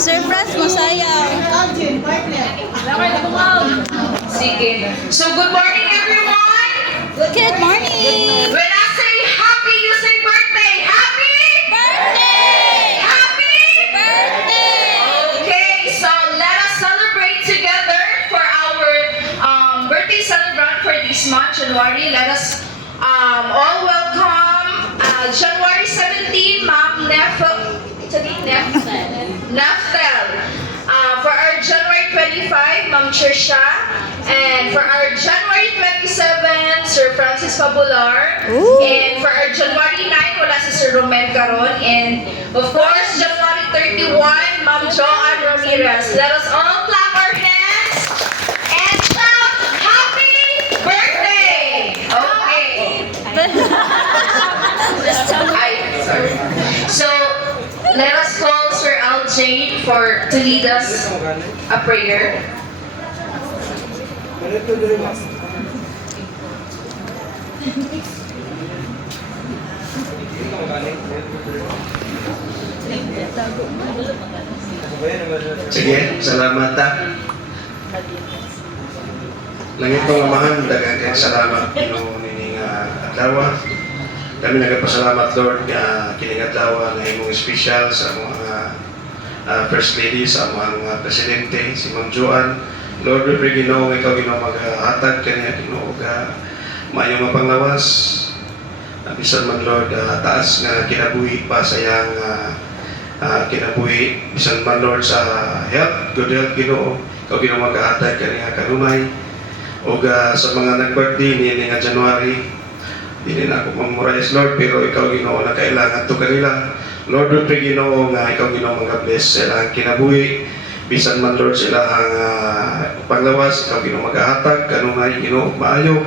Sir Franz, masaya. Sige. So, good morning, everyone! Good morning! When I say happy, you say birthday. Happy? Birthday! Happy? Birthday! Okay, so let us celebrate together for our birthday celebrant for this month, January. Let us all welcome January 17, Ma'am Neftel. For our January 25, Ma'am Trisha. And for our January 27, Sir Francis Fabular. Ooh. And for our January 9, wala si Sir Romel Caron. And of course, January 31, Ma'am Joanne Ramirez. Let us all clap our hands and shout, Happy Birthday! Okay. Sorry. So, let us call Sir Al Jane to lead us a prayer. Sige, salamat ta. Langit kong amahan, dagang kayong salamat Ginoo nining adlaw. Kami nagpasalamat Lord kining adlaw na imong espesyal sa mga First Lady, sa mga Presidente, si Ma'am Joanne. Lord, we pray Ginoo, ikaw Ginoo maghatag kaniya Ginoo mayong mapanglawas. Bisan man Lord, taas nga kinabuhi pa sa iyang kinabuhi. Bisan man Lord sa health, good health Ginoo, ikaw Ginoo maghatag kaniya kanunay. O sa mga nag-birthday ni nga January, hindi na ako memorize Lord, pero ikaw Ginoo na kailangan to kanila. Lord, we pray Ginoo nga ikaw Ginoo mag-bless sila ang kinabuhi. Bisan man Lord sila ang panglawas, ikaw Ginoo maghahatag kanunay Ginoo maayo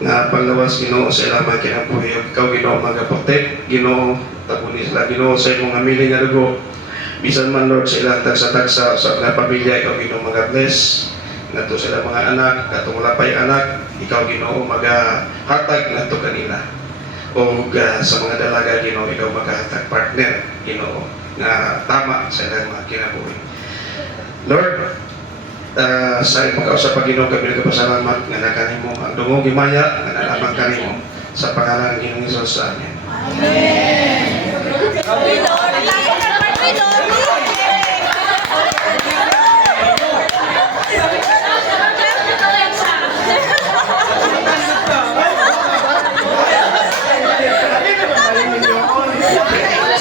nga panglawas Ginoo sa ilang mga kinabuhi. Ikaw Ginoo magaprotect Ginoo, tabunin sila Ginoo sa imong amiling nga dugo. Bisan man Lord sila tagsa-tagsa sa mga pamilya, ikaw Ginoo mag-bless nato sila mga anak, katong lapay anak, ikaw Ginoo magahatag nato kanila. O sa mga dalaga Ginoo, ikaw maghahatag partner Ginoo nga tama sa ilang mga kinabuhi. Lord, sa pagkausap pa Ginoo, kami nagpasalamat nga nakanimo ang dungog himaya nga nalamang kanimo sa pangalan ng Ginoong Hesus. Amen.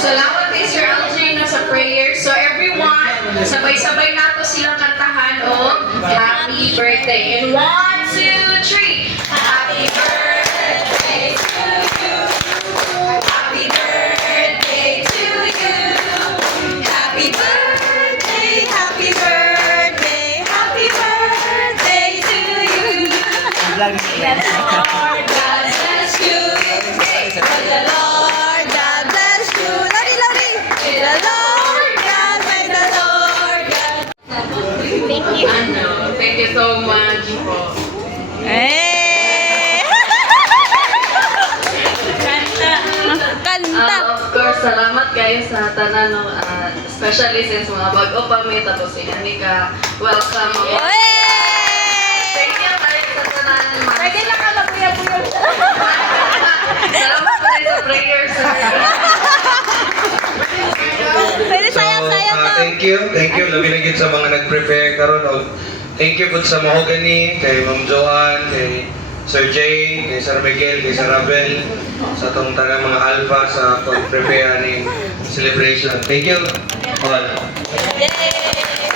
Salamat kay Sir Algina sa prayer. So everyone, sabay-sabay nato silang kantahan o Happy Birthday. And 1, 2, 3. Happy birthday to you. Happy birthday to you. Happy birthday, happy birthday, happy birthday to you. May the Lord God bless you. May the Lord God bless you. Lodi, Lodi. May the Lord God, may the Lord God. Thank you. Thank you so much po. Hey! Kanta! Of course, salamat kayo sa tanan, no, especially since mga bago pa may tapos si Anika. Welcome. Thank you kayo sa tanan. Pwede na ka magpuya-puya. Salamat po rin sa prayers. Pwede sayang-sayang to. Thank you. Labi na gid sa mga nag-prepare karon og thank you po sa Mahogany, kay Ma'am Joanne, kay Sir Jay, kay Sir Miguel, kay Sir Abel, sa itong tagang mga alpha sa pag-prepare ng celebration. Thank you all.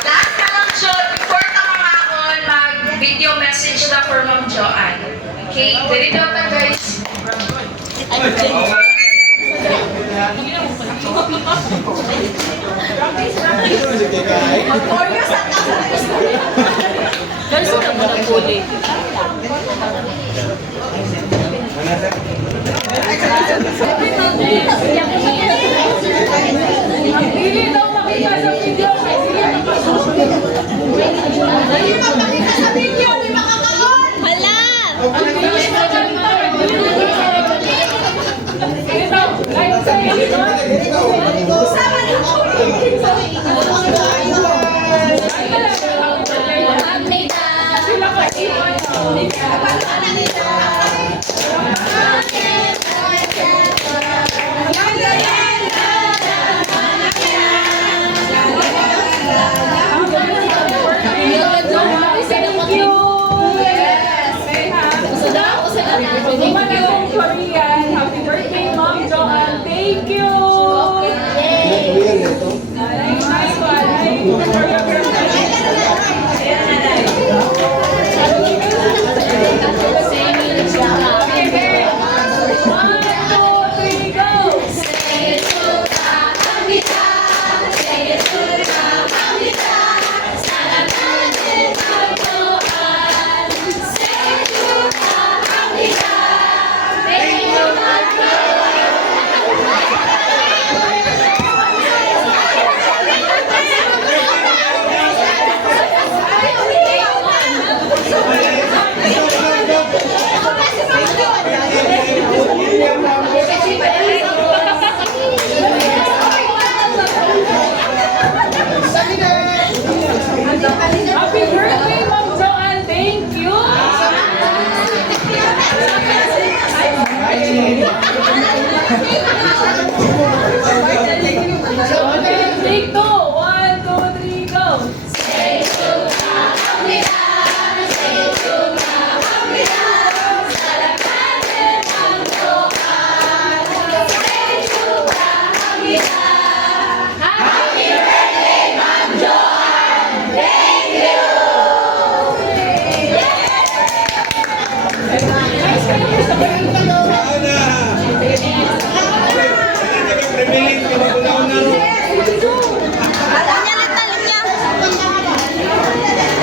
Last ka lang, Jod. Before ka kumakon, mag-video message na for Ma'am Joanne. Okay? Ganito ka, guys. Hala! Happy birthday, Mom Joanne. Thank you. Nice one. 1, 2, 3, go. Happy birthday, Mom Joanne. Thank you. Okay, take 2. 1, 2, 3, go.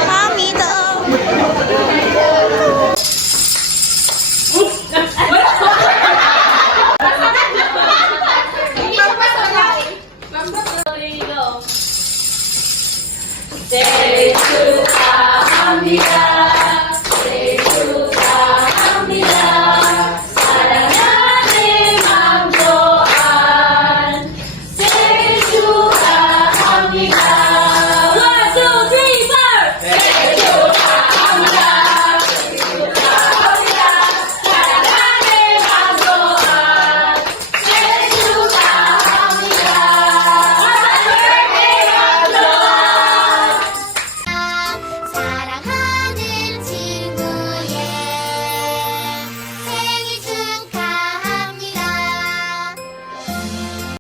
Mami, daw. Say to Amira.